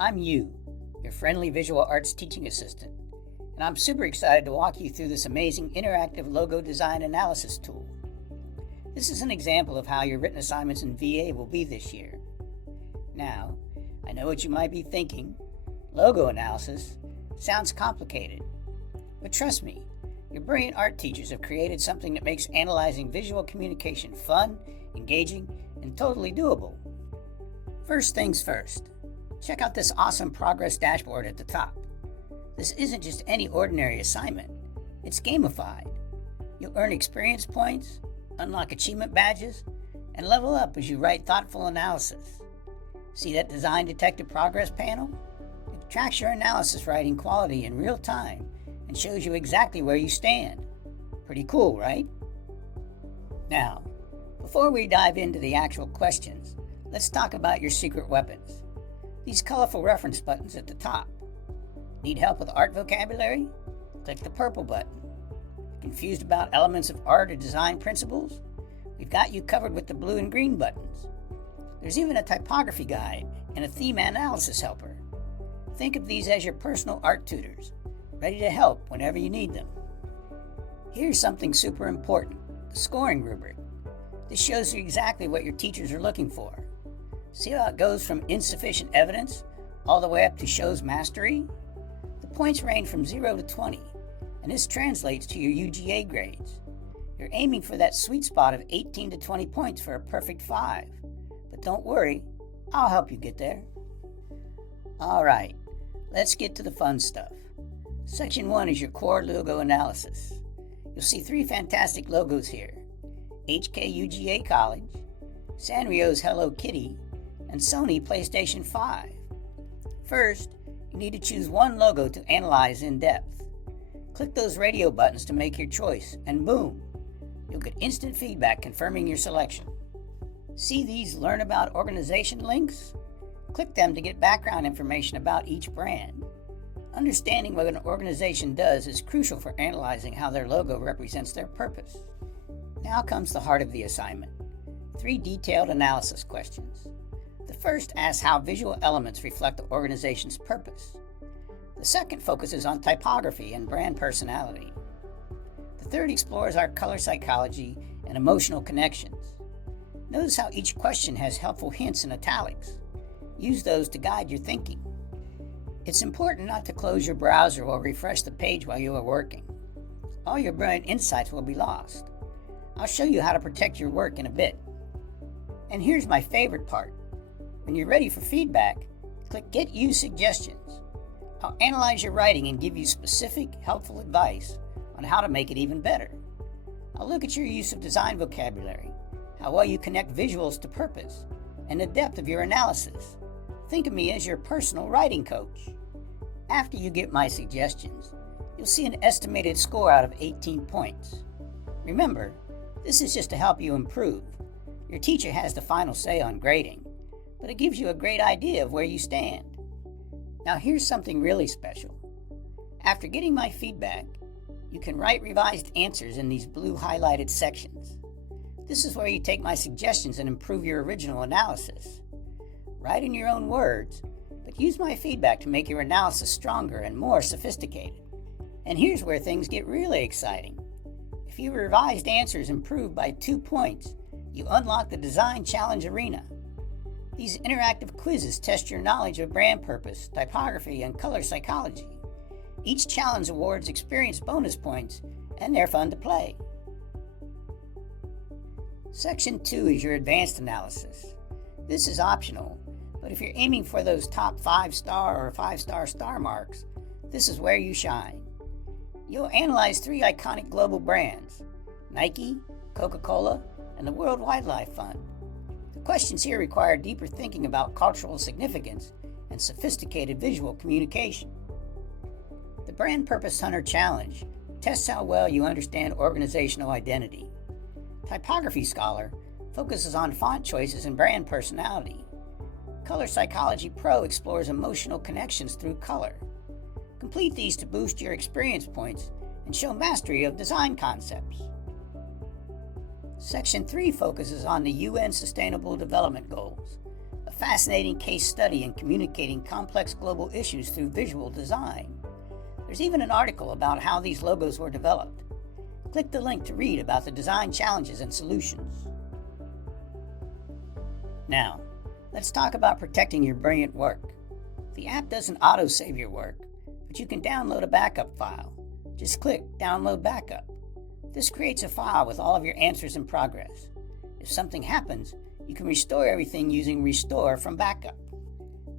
I'm your friendly visual arts teaching assistant, and I'm super excited to walk you through this amazing interactive logo design analysis tool. This is an example of how your written assignments in VA will be this year. Now, I know what you might be thinking. Logo analysis sounds complicated, but trust me, your brilliant art teachers have created something that makes analyzing visual communication fun, engaging, and totally doable. First things first, check out this awesome progress dashboard at the top. This isn't just any ordinary assignment, it's gamified. You'll earn experience points, unlock achievement badges, and level up as you write thoughtful analysis. See that design detected progress panel? It tracks your analysis writing quality in real time and shows you exactly where you stand. Pretty cool, right? Now, before we dive into the actual questions, let's talk about your secret weapons. These colorful reference buttons at the top. Need help with art vocabulary? Click the purple button. Confused about elements of art or design principles? We've got you covered with the blue and green buttons. There's even a typography guide and a theme analysis helper. Think of these as your personal art tutors, ready to help whenever you need them. Here's something super important, the scoring rubric. This shows you exactly what your teachers are looking for. See how it goes from insufficient evidence all the way up to shows mastery? The points range from 0 to 20, and this translates to your UGA grades. You're aiming for that sweet spot of 18 to 20 points for a perfect 5. But don't worry, I'll help you get there. All right, let's get to the fun stuff. Section 1 is your core logo analysis. You'll see 3 fantastic logos here: HKUGA College, Sanrio's Hello Kitty, and Sony PlayStation 5. First, you need to choose one logo to analyze in depth. Click those radio buttons to make your choice, and boom, you'll get instant feedback confirming your selection. See these Learn About Organization links? Click them to get background information about each brand. Understanding what an organization does is crucial for analyzing how their logo represents their purpose. Now comes the heart of the assignment: 3 detailed analysis questions. The first asks how visual elements reflect the organization's purpose. The second focuses on typography and brand personality. The third explores our color psychology and emotional connections. Notice how each question has helpful hints in italics. Use those to guide your thinking. It's important not to close your browser or refresh the page while you are working. All your brilliant insights will be lost. I'll show you how to protect your work in a bit. And here's my favorite part. When you're ready for feedback, click Get You Suggestions. I'll analyze your writing and give you specific, helpful advice on how to make it even better. I'll look at your use of design vocabulary, how well you connect visuals to purpose, and the depth of your analysis. Think of me as your personal writing coach. After you get my suggestions, you'll see an estimated score out of 18 points. Remember, this is just to help you improve. Your teacher has the final say on grading, but it gives you a great idea of where you stand. Now here's something really special. After getting my feedback, you can write revised answers in these blue highlighted sections. This is where you take my suggestions and improve your original analysis. Write in your own words, but use my feedback to make your analysis stronger and more sophisticated. And here's where things get really exciting. If your revised answers improve by 2 points, you unlock the Design Challenge Arena. These interactive quizzes test your knowledge of brand purpose, typography, and color psychology. Each challenge awards experience bonus points, and they're fun to play. Section 2 is your advanced analysis. This is optional, but if you're aiming for those top 5-star or 5-star star marks, this is where you shine. You'll analyze 3 iconic global brands: Nike, Coca-Cola, and the World Wildlife Fund. The questions here require deeper thinking about cultural significance and sophisticated visual communication. The Brand Purpose Hunter Challenge tests how well you understand organizational identity. Typography Scholar focuses on font choices and brand personality. Color Psychology Pro explores emotional connections through color. Complete these to boost your experience points and show mastery of design concepts. Section 3 focuses on the UN Sustainable Development Goals, a fascinating case study in communicating complex global issues through visual design. There's even an article about how these logos were developed. Click the link to read about the design challenges and solutions. Now, let's talk about protecting your brilliant work. The app doesn't auto-save your work, but you can download a backup file. Just click Download Backup. This creates a file with all of your answers in progress. If something happens, you can restore everything using Restore from Backup.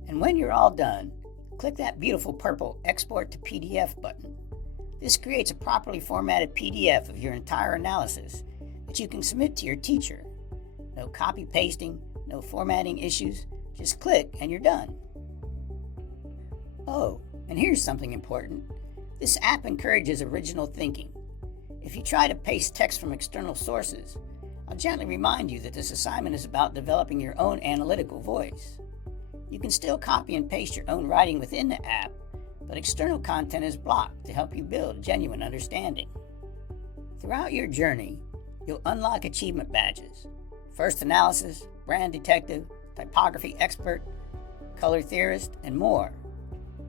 And when you're all done, click that beautiful purple Export to PDF button. This creates a properly formatted PDF of your entire analysis that you can submit to your teacher. No copy pasting, no formatting issues. Just click and you're done. Oh, and here's something important. This app encourages original thinking. If you try to paste text from external sources, I'll gently remind you that this assignment is about developing your own analytical voice. You can still copy and paste your own writing within the app, but external content is blocked to help you build genuine understanding. Throughout your journey, you'll unlock achievement badges: First Analysis, Brand Detective, Typography Expert, Color Theorist, and more.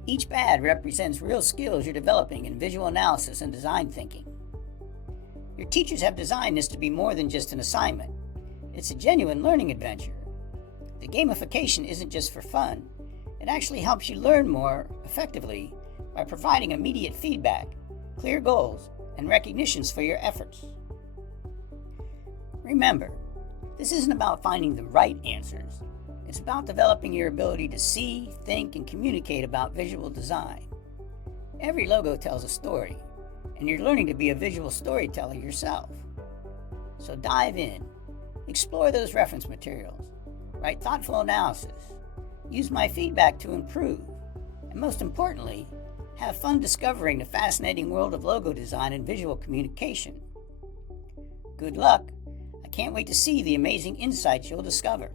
Each badge represents real skills you're developing in visual analysis and design thinking. Your teachers have designed this to be more than just an assignment. It's a genuine learning adventure. The gamification isn't just for fun. It actually helps you learn more effectively by providing immediate feedback, clear goals, and recognitions for your efforts. Remember, this isn't about finding the right answers. It's about developing your ability to see, think, and communicate about visual design. Every logo tells a story, and you're learning to be a visual storyteller yourself. So dive in, explore those reference materials, write thoughtful analysis, use my feedback to improve, and most importantly, have fun discovering the fascinating world of logo design and visual communication. Good luck! I can't wait to see the amazing insights you'll discover.